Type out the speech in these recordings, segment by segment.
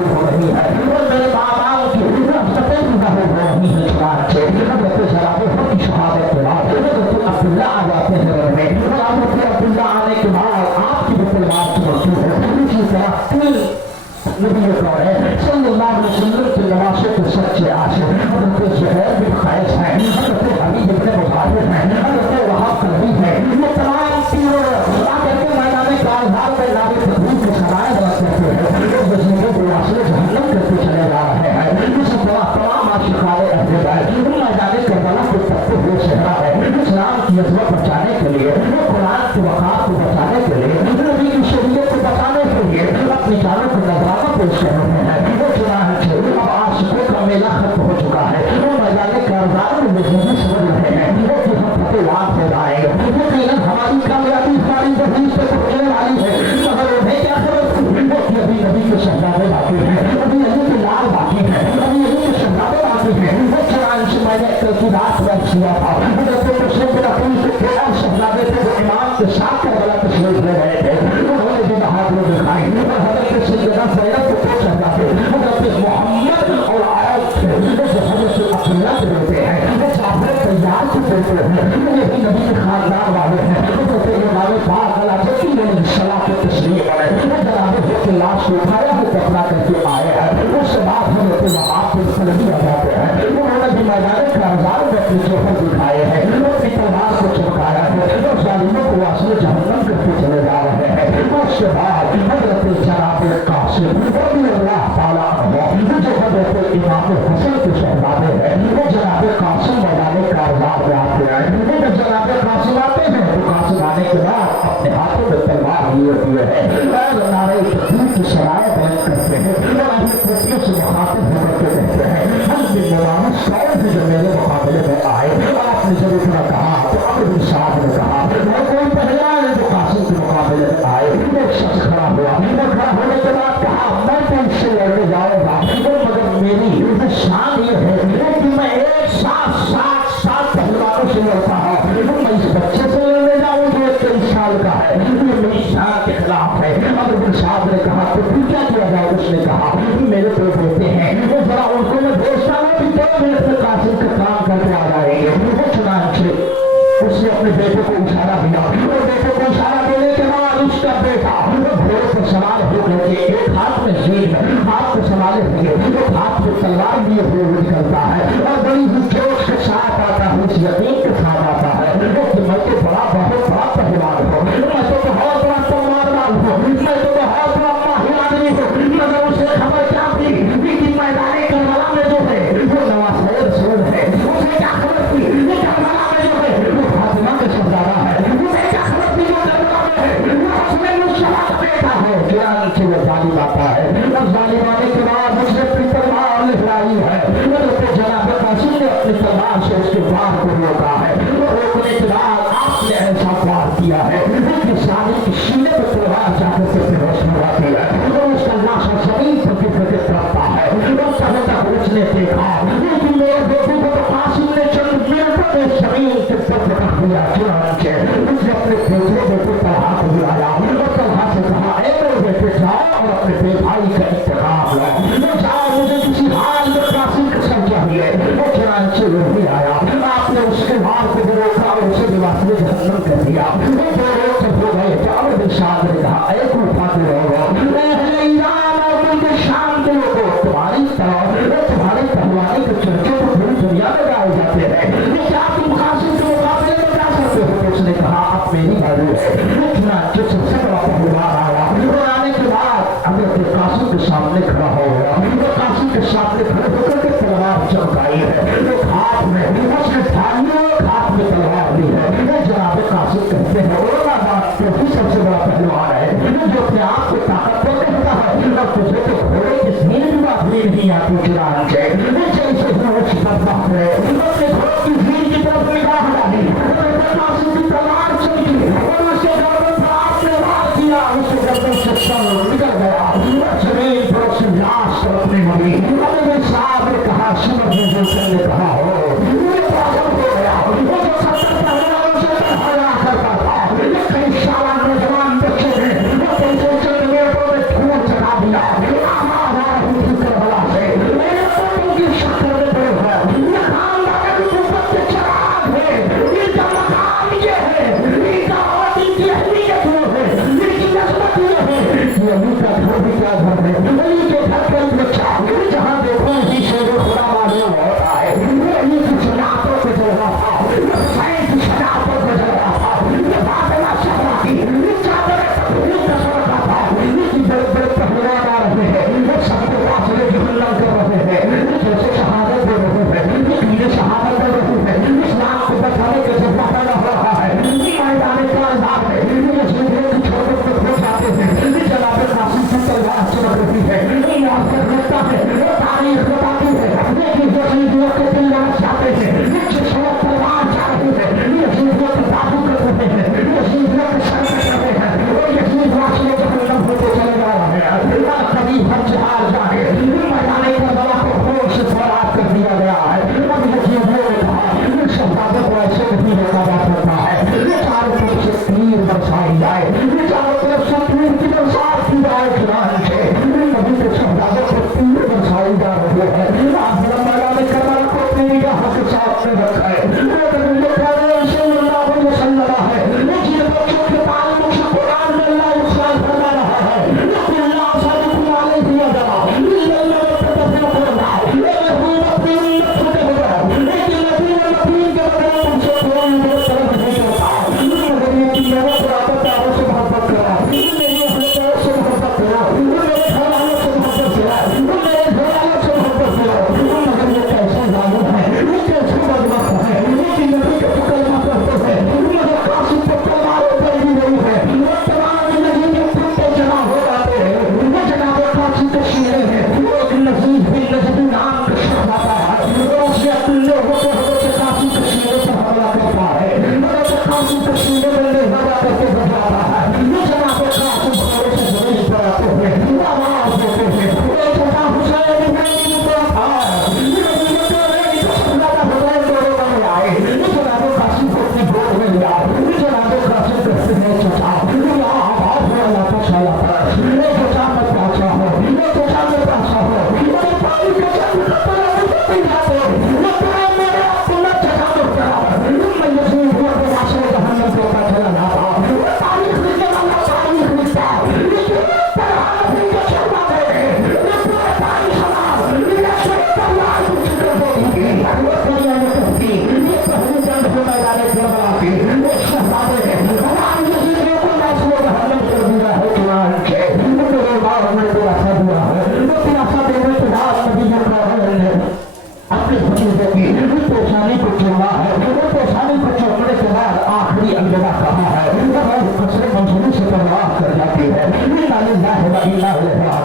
ज़ाहिर हो रही है और मेरे माँ बाप की रफ़्क़तें भी ज़ाहिर हो रही हैं। चुनांचे हज़रत शराब की शहादत के बाद हज़रत अब्दुल्ला आ जाते हैं घर में और हज़रत अब्दुल्ला आने के बाद आपकी भी तलवार चमकती है। इसी तरह तीन नबी कौन है सल्लल्लाहु अलैहि वसल्लम के नवासे के सच्चे आशिक़ हज़रत ज़ुहैर बिन क़ैस हैं, हज़रत हबीब इब्न मुहाजिर हैं, हज़रत वहाब कलबी हैं। ये तमाम तीनों आकर के मैदान काज़ार में नारे तकबीर के सराय बात करते हैं और वज़ीरे के वास्ते जहन्नम करते चले जा रहे हैं। इसी तरह तमाम आशिक़ाने अहले बैत मैदान करबला को तपते हुए सहरा है। इस्लाम की अज़मत बचाने के लिए, कुरान की वक़ार को बचाने के लिए, नबी की शरीयत को बचाने के लिए अपनी जानों को नज़राना पेश कर रहे हैं। वो चुनांचे अब आशिक़ों का मेला खत्म हो चुका है। वो मैदान काज़ार में मज़ीद समझ रहे हैं वो कि हम फतेहवार हो जाएंगे। यकीनन हमारी कामयाबी हमारी ज़मीन से पहुँचने वाली है। मगर उन्हें क्या खबर थी वो कि अभी नबी के शहज़ादे बाकी हैं, अभी नबी के लाल बाकी हैं, अभी नबी के शहज़ादे बाकी हैं। वो चुनांचे मैंने कल की रात में किया था हज़रत मुस्लिम बिन अकील के 13 शहज़ादे थे जो इमाम के साथ करबला तशरीफ़ ले गए थे। उन्होंने भी बहादुरी दिखाई और हज़रत सैयदना ज़ैनब को दो शहज़ादे हज़रत मोहम्मद और आयत थे जो हज़रत अब्दुल्ला के बेटे हैं, वो जाफर तैयार के बेटे हैं, यही नबी के खानदान वाले हैं। हज़रत इमाम पाक अलैहि सलाम के तशरीफ़ आए, वो जनाब के लाश को उठाया है कपड़ा करके आए हैं। उसके बाद हज़रत वहाब बिन कलबी आ जाते हैं। उन्होंने भी मैदान काज़ार में अपने जोहर दिखाए हैं, अपनी तलवार को चमकाया है और ज़ालिमों को वास्ते जहन्नम करके चले जा रहे हैं। उसके बाद हज़रत जनाब कासिम रज़ियल्लाहु ताला अन्हु जो हज़रत इमाम हसन के शहज़ादे हैं, वो जनाब कासिम मैदान काज़ार में आते हैं। वो जब जनाब कासिम आते हैं तो कासिम आने के बाद अपने हाथों में तलवार लिए हुए हैं और नारे तकबीर की सराय बयान करते हैं और अपनी पत्नियों से मुखातिब होकर के कहते हैं हम भी मुबारक कौन है जो मेरे मुकाबले में आए। आपने जब इतना कहा तो अमर बिन साद ने कहा मैं कोई पहला है जो कासिम के मुकाबले में आए। एक शख्स खड़ा हुआ और खड़ा होने के बाद कहा मैं तो इससे लड़ने जाऊंगा मगर मेरी शान ये है कि मैं एक साथ 7 पहलवानों से लड़ता हूँ। मैं इस बच्चे से लड़ने जाऊँ जो 23 साल का है, ये मेरी शान के खिलाफ है। अमर बिन साद ने कहा तो फिर क्या किया जाए। उसने कहा मेरे तो बेटे हैं वो जरा उनको मैं भेजता हूँ कि 2 मिनट में कासिम का काम करके आ जाएंगे। वो चुनांचे उसने अपने बेटे को इशारा दिया और बेटे को इशारा देने के बाद उसका बेटा घोड़े पर सवार हो करके एक हाथ में ज़ीन हाथ को संभाले हुए एक हाथ में तलवार लिए हुए निकलता है और बड़ी ही जोश के साथ आता है, इस यकीन के साथ आता है कि मैं तो बहुत बड़ा पहलवान हूँ, मैं तो बहुत बड़ा तलवारबाज हूँ, मैं तो बहुत बड़ा माहिर आदमी हूँ। मगर उसे खबर क्या थी कि मैदान करबला में जो है वो नवासे रसूल है। उसे क्या खबर थी कि करबला में जो है वो फातिमा का शहज़ादा है। उसे क्या खबर थी वो करबला में है वो उसमें मुस्तफा का बेटा है। चुनांचे वो जालिम आता है और जालिम आने के बाद उसने अपनी तलवार लहराई है। हज़रत जनाब कासिम ने अपनी तलवार से उसके वार को रोका है और रोकने के बाद आपने ऐसा वार किया है कि साली की सीने पर तलवार जाकर के बेहोश हो जाती है और उसका लाशा जमीन पर गिर पड़ता है। उसने देखा लेकिन मेरे बेटे को तो कासिम ने चंद मिनटों में जमीन के ऊपर रख दिया। चुनांचे उसने अपने बेटे को तलहा को बुलाया और तलहा से कहा ए मेरे बेटे जाओ और अपने भाई का इंतकाम लो, जाओ मुझे किसी हाल में कासिम का सर चाहिए। वो चुनांचे वो भी आया, आपने उसके हाथ को भी रोका और उसे भी वास्ते जहन्नम कर दिया। वो दो रोज सब हो गए। अमर बिन साद ने कहा ए कूफा के लोगों शाम के लोगों तुम्हारी पहलवानी के चर्चे तो पूरी दुनिया में गाए जाते हैं, क्या तुम कासिम के मुकाबले में जा सकते हो। उसने कहा अब मेरी बारी है। जो सबसे बड़ा पहलवान आया और आने के बाद हज़रत कासिम के सामने खड़ा हो गया। वो कासिम के सामने खड़े होकर के तलवार चमकाई है, एक हाथ में उसने थालियों हाथ में तलवार ली है। वो जनाब कासिम कहते हैं क्योंकि सबसे बड़ा पहलवान है जो अपने आप को ताकतवर कहता है और तुझे तो घोड़े की सीने की बात भी नहीं आती। चुनांचे जैसे अपने घोड़े की भीड़ की तरफ निगाह डाली कासिम की तलवार चमकी और उसके गर्दन पर आपने वार किया। उसके गर्दन से सर निकल गया, जमीन पर उसकी लाश तड़पने लगी। अमर साहब ने कहा सुमर ने कहा हो ये पागल हो गया। वो जो 70 पहलवानों से हरा करता था कई सारा नौजवान बच्चे ने वो कैसे चंद मिनटों में खून चढ़ा दिया। जगह कहाँ है, कसरे मंसूरी से परवाह कर जाती है।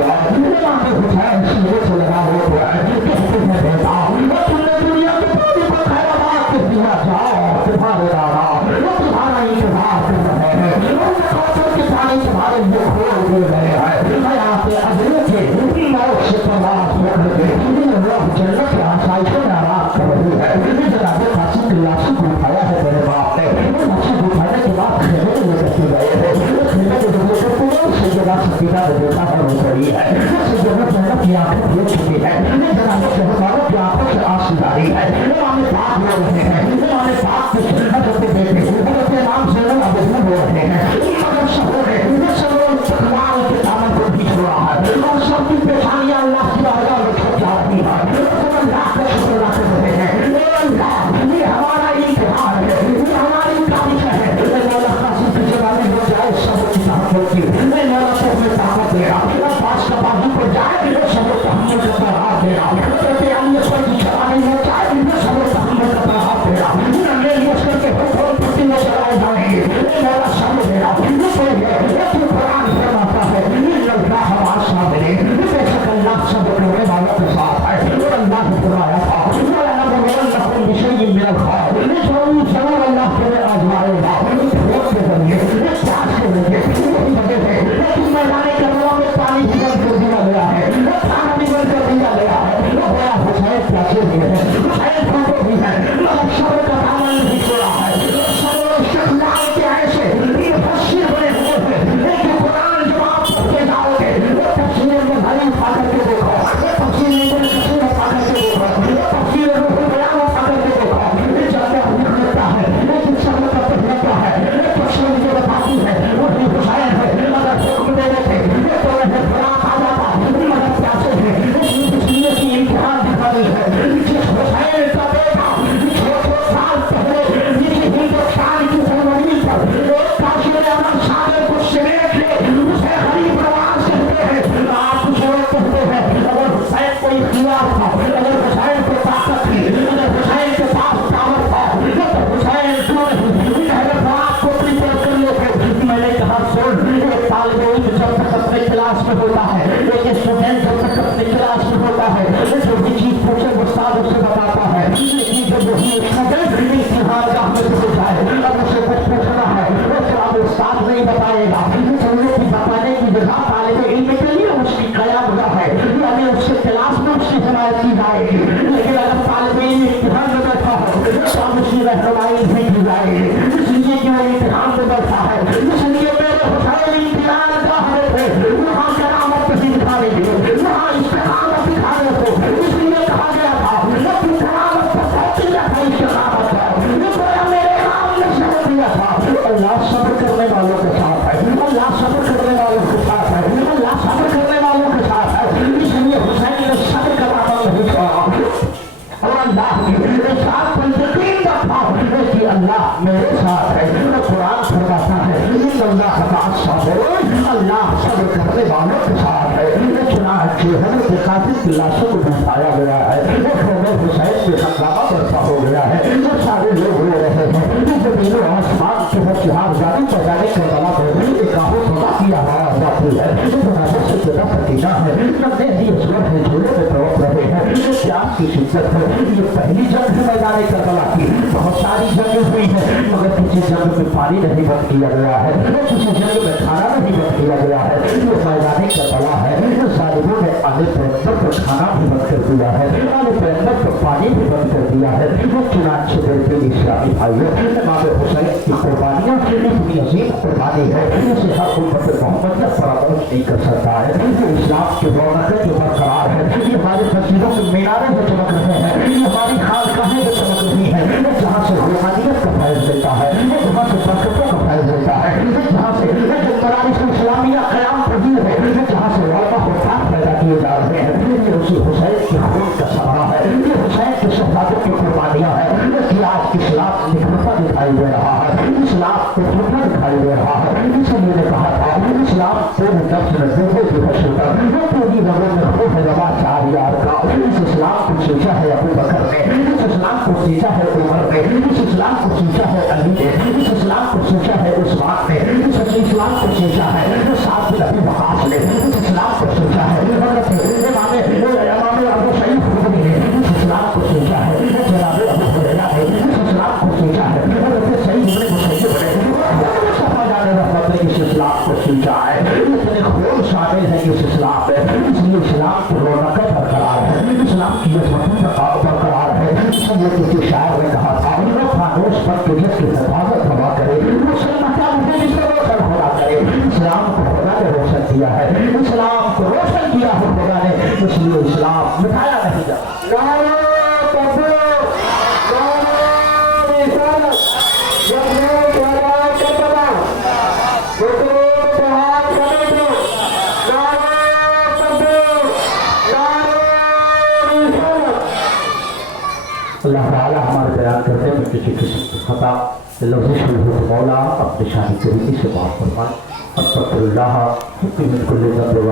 इमाम हुसैन सीने से लगा हुआ है, कहते हैं बेटा तुमने दुनिया के पूरी को खैरात के दिया जाओ, तुम्हारे दादा वो तुम्हारा इंतजार कर रहे हैं, उनके खातों के पानी तुम्हारे मुंह खोल दे रहे हैं। मैं आपके अगले के मौत से परवाह करके जन्नत के आसाइशों में आराम कर रही है। जनाब कासिम की लाशों को उठाया है मेरे बाप ने, लाशों को उठाने के बाद खेमे में लेकर के गए हैं। खेमे के जगह पर पूरा सैयदा सकीना ने देखा है वो पड़ी है, सैयदा ज़ैनब की आंखें देख चुकी है, जनाब शहजादों की आंखों से आंसू आ रही है। इमाम पाक हो रहे हैं, इमाम पाक की खिदमत करते देखे अपने नाम से लोग अबूबकर हो रहे हैं। मगर शहर है सब लोग इस्तकबाल के दामन को खींच रहा है और सबकी पेशानियां अल्लाह की बारगाह में झुक जा रही है। अल्लाह का शुक्र अदा कर रहे हैं, अल्लाह ये हमारा इम्तिहान है, ये हमारी काबिश है। मौला कासिम के जमाने में जाए सब की ताकत होती है, मौला सब में ताकत दे रहा है, पास का बाजू पर जाए सब तहम्मुल का पहाड़ दे रहा है, कहते हैं ये कोई जमाने में जाए सब तहम्मुल का पहाड़ दे रहा है। मेरे मुश्किल के हुक्म पति में चलाए जाएंगे, मौला सब दे रहा है। ये तो कुरान फरमाता है अल्लाह हमारे सामने, बेशक अल्लाह सब करने वालों के साथ है। और अल्लाह ने फरमाया था मेरा खाओ जरूर अल्लाह के आजमाएगा वोट के जरिए प्यास के जरिए लेकिन मैदानी करवा में पानी निकल कर दिया गया है, खाना निकल कर दिया गया है। बड़ा हुसैन प्यासे भी है, हुसैन फोटो भी है, शब्द का दामन नहीं छोड़ा है। सब इस्तेमाल के ऐसे ये तफसीर बने हुए हैं, लेकिन कुरान जब आप पढ़ते जाओगे वो तफसीर में भाई उठा करके देखो, वो तफसीर में तफसीर उठा करके देखो, वो तफसीर रूह बयान उठा करके देखो। लेकिन सब का पहलता है तफसीर जो बताती है वो भी हुसैन है। अगर हुक्म दे देते तो वह फराक आ जाता, मगर प्यासे है इसलिए की इम्तिहान दिखा रही है। जिस हुसैन का बेटा 600 साल पहले हिंदुस्तान की सरजमीन पर एक काशी ने अमर सागर को समेट ले उसे गरीब नवाज कहते हैं, आप उसे कहते हैं। अगर हुसैन को इख्तियार था, अगर हुसैन को ताकत थी, अगर हुसैन के पास पावर था तो हुसैन मैंने कहा सुन, एक तालिब इल्म जब तक अपने क्लास में होता है, एक स्टूडेंट जब तक अपने क्लास में होता है, जो भी चीज पूछे उस्ताद उसे बताता है। लेकिन जब वही स्टूडेंट इम्तिहान गाह में से जाए अब उसे कुछ पूछना है तो अब उस्ताद नहीं बताएगा, समझो कि बताने की जगह तालिब इल्म के लिए उसकी कयाम है, यानी उसके क्लास में उसकी हिमायत की जाएगी। लेकिन अगर तालिब इल्म इम्तिहान में बैठा हो तो अब उसकी रहनुमाई नहीं की जाएगी, इसलिए कि वो इम्तिहान में बैठा है। इसलिए मेरे हुसैन इम्तिहान गाह में थे, वहाँ करामत नहीं दिखाएगी, वहाँ इस्तेकामत दिखाने को इसलिए कहा गया था लेकिन करामत पर पहुंची था इस्तेकामत का। ये मेरे नाम ने शब्द दिया था, अल्लाह सब्र करने वालों के साथ है, अल्लाह सब्र करने वालों के साथ है, अल्लाह सब्र करने वालों के साथ है। इसलिए हुसैन ने सब्र का अमल नहीं छोड़ा और अल्लाह के साथ यकीन रखा कि अल्लाह मेरे साथ है। कुरान फरमाता है अल्लाह सब्र करने वालों के साथ है। चुनांचे हज़रत कासिम की लाशों को उठाया गया है, हुसैन के हंगामा बरपा हो गया है, वो सारे लोग रो रहे हैं। जमीनों आसमान के हर जहाज जाने पर जाने के बला पर काहो खुदा की आवाज आती है, सकीना है नब्बे स्वर है झोले में तड़प रहे हैं। प्यास की शिद्दत है, ये पहली जंग है मैदान करबला की, बहुत सारी जंगें हुई है मगर किसी जंग में पानी नहीं बंद किया गया है, किसी जंग में खाना नहीं बंद किया गया है। जो मैदान करबला है जालिमों ने आने पैगंबर पर खाना भी बंद कर दिया है, आने पैगंबर पर पानी भी बंद कर दिया है। वो चुनांचे देते इस्लामी भाइयों इमाम हुसैन की कुर्बानियां इतनी अजीम कुर्बानी है जिसे हर उम्मत मोहम्मद फरामोश नहीं कर सकता है। जो इस्लाम की रौनक है जो बरकरार है, ये हमारे मस्जिदों के मीनारे जो चमक रहे हैं, ये हमारी खानकाहें जो चमक रही है, जहाँ से रूहानियत का फैज देता है, जहाँ से बरकतों का फैज देता है, जहाँ से मदारिस इस्लामिया क़याम पजीर है, जहाँ से उलमा हुक्काम पैदा किए जा रहे हैं। ये उसी हुसैन की खून का समा है, ये हुसैन के शहादत की कुर्बानियाँ है। इसलिए आज इस्लाम निखरता दिखाई दे रहा है, इस्लाम को झूठा दिखाई दे रहा है। इसलिए ने कहा था इस्लाम पूरी नफ्स में देखे की हसूता वो पूरी नजर में खूब है जमा 4 यार का। इस इस्लाम को सींचा है अबू बकर ने, इस इस्लाम को सींचा है उमर ने, इस इस्लाम को सींचा है अली ने, इस इस्लाम को سوچا ہے اس بات نے، اس اسلام کو سوچا ہے، ساتھ نبی وقاص نے اس اسلام کو سوچا ہے، امام ابو سعید خدری نے اس اسلام کو سوچا ہے، جناب ابو ہریرہ نے اس اسلام کو سوچا ہے، حضرت سعید ابن مسیب نے مصطفیٰ جان رحمت نے اس اسلام کو سوچا ہے، اتنے خوب شامل ہیں اس اسلام میں، اس لیے اسلام کی رونقیں برقرار ہے، اسلام کی عظمتیں برقرار ہے، اس لیے کسی شاعر نے کہا تھا فانوس پر کے جس کی حفاظت ہوا کرے مسلمان کیا مجھے جس کو روشن ہوا کرے، اسلام کو خدا نے روشن کیا ہے، اسلام کو روشن کیا ہے خدا نے، اس لیے اسلام مٹھایا نہیں جاتا۔ نعرہ تکبیر، نعرہ رسالت، لبیک یا کتبہ، حضور اتحاد کمیٹی، نعرہ تکبیر، نعرہ رسالت۔ اللہ تعالیٰ ہمارے بیان کرتے میں کسی قسم کی خطا لفظ مولا اپنی شان کریمی سے معاف فرمائے۔ استغفر اللہ من کل ذنب